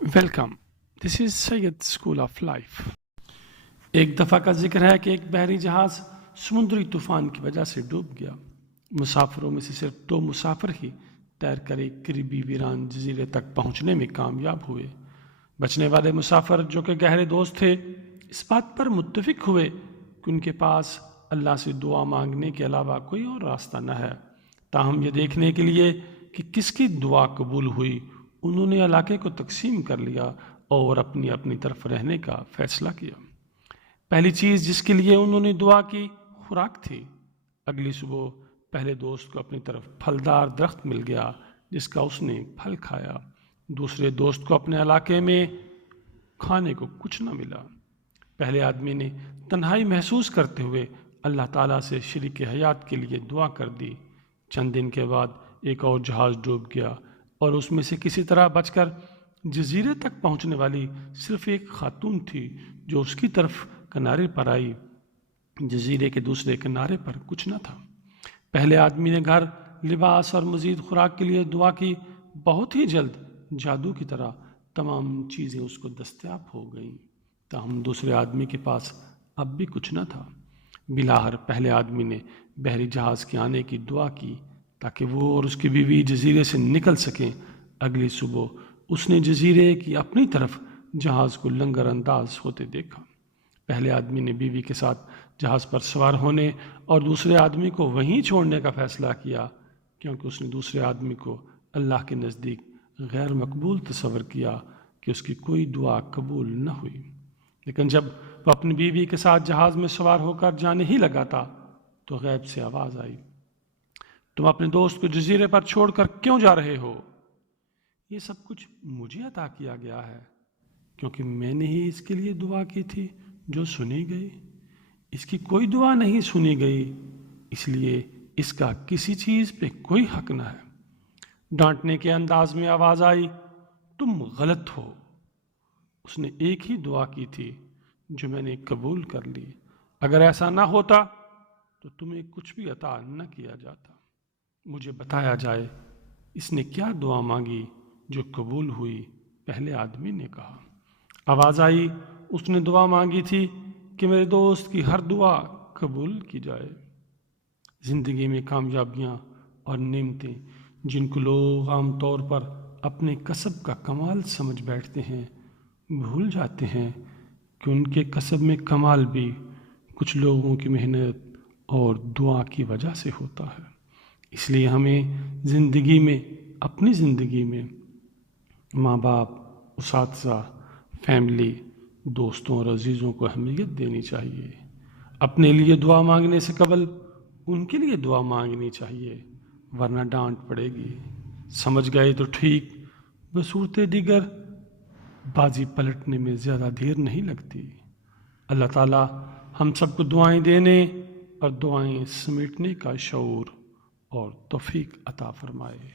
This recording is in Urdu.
Welcome, this is Syed school of life. ایک دفعہ کا ذکر ہے کہ ایک بحری جہاز سمندری طوفان کی وجہ سے ڈوب گیا۔ مسافروں میں سے صرف 2 مسافر ہی تیر کر ایک قریبی ویران جزیرے تک پہنچنے میں کامیاب ہوئے۔ بچنے والے مسافر جو کہ گہرے دوست تھے اس بات پر متفق ہوئے کہ ان کے پاس اللہ سے دعا مانگنے کے علاوہ کوئی اور راستہ نہ ہے۔ تاہم یہ دیکھنے کے لیے کہ کس کی دعا قبول ہوئی انہوں نے علاقے کو تقسیم کر لیا اور اپنی اپنی طرف رہنے کا فیصلہ کیا۔ پہلی چیز جس کے لیے انہوں نے دعا کی خوراک تھی۔ اگلی صبح پہلے دوست کو اپنی طرف پھلدار درخت مل گیا جس کا اس نے پھل کھایا۔ دوسرے دوست کو اپنے علاقے میں کھانے کو کچھ نہ ملا۔ پہلے آدمی نے تنہائی محسوس کرتے ہوئے اللہ تعالیٰ سے شریک حیات کے لیے دعا کر دی۔ چند دن کے بعد ایک اور جہاز ڈوب گیا اور اس میں سے کسی طرح بچ کر جزیرے تک پہنچنے والی صرف ایک خاتون تھی جو اس کی طرف کنارے پر آئی۔ جزیرے کے دوسرے کنارے پر کچھ نہ تھا۔ پہلے آدمی نے گھر، لباس اور مزید خوراک کے لیے دعا کی۔ بہت ہی جلد جادو کی طرح تمام چیزیں اس کو دستیاب ہو گئیں، تاہم دوسرے آدمی کے پاس اب بھی کچھ نہ تھا۔ بلاخر پہلے آدمی نے بحری جہاز کے آنے کی دعا کی تاکہ وہ اور اس کی بیوی جزیرے سے نکل سکیں۔ اگلی صبح اس نے جزیرے کی اپنی طرف جہاز کو لنگر انداز ہوتے دیکھا۔ پہلے آدمی نے بیوی کے ساتھ جہاز پر سوار ہونے اور دوسرے آدمی کو وہیں چھوڑنے کا فیصلہ کیا کیونکہ اس نے دوسرے آدمی کو اللہ کے نزدیک غیر مقبول تصور کیا کہ اس کی کوئی دعا قبول نہ ہوئی۔ لیکن جب وہ اپنی بیوی کے ساتھ جہاز میں سوار ہو کر جانے ہی لگا تھا تو غیب سے آواز آئی، تم اپنے دوست کو جزیرے پر چھوڑ کر کیوں جا رہے ہو؟ یہ سب کچھ مجھے عطا کیا گیا ہے کیونکہ میں نے ہی اس کے لیے دعا کی تھی جو سنی گئی۔ اس کی کوئی دعا نہیں سنی گئی، اس لیے اس کا کسی چیز پہ کوئی حق نہ ہے۔ ڈانٹنے کے انداز میں آواز آئی، تم غلط ہو۔ اس نے ایک ہی دعا کی تھی جو میں نے قبول کر لی۔ اگر ایسا نہ ہوتا تو تمہیں کچھ بھی عطا نہ کیا جاتا۔ مجھے بتایا جائے اس نے کیا دعا مانگی جو قبول ہوئی؟ پہلے آدمی نے کہا۔ آواز آئی، اس نے دعا مانگی تھی کہ میرے دوست کی ہر دعا قبول کی جائے۔ زندگی میں کامیابیاں اور نعمتیں جن کو لوگ عام طور پر اپنے کسب کا کمال سمجھ بیٹھتے ہیں بھول جاتے ہیں کہ ان کے کسب میں کمال بھی کچھ لوگوں کی محنت اور دعا کی وجہ سے ہوتا ہے۔ اس لیے ہمیں اپنی زندگی میں ماں باپ، اساتذہ، فیملی، دوستوں اور عزیزوں کو اہمیت دینی چاہیے۔ اپنے لیے دعا مانگنے سے قبل ان کے لیے دعا مانگنی چاہیے، ورنہ ڈانٹ پڑے گی۔ سمجھ گئے تو ٹھیک، بصورت دیگر بازی پلٹنے میں زیادہ دیر نہیں لگتی۔ اللہ تعالیٰ ہم سب کو دعائیں دینے اور دعائیں سمیٹنے کا شعور اور توفیق عطا فرمائے۔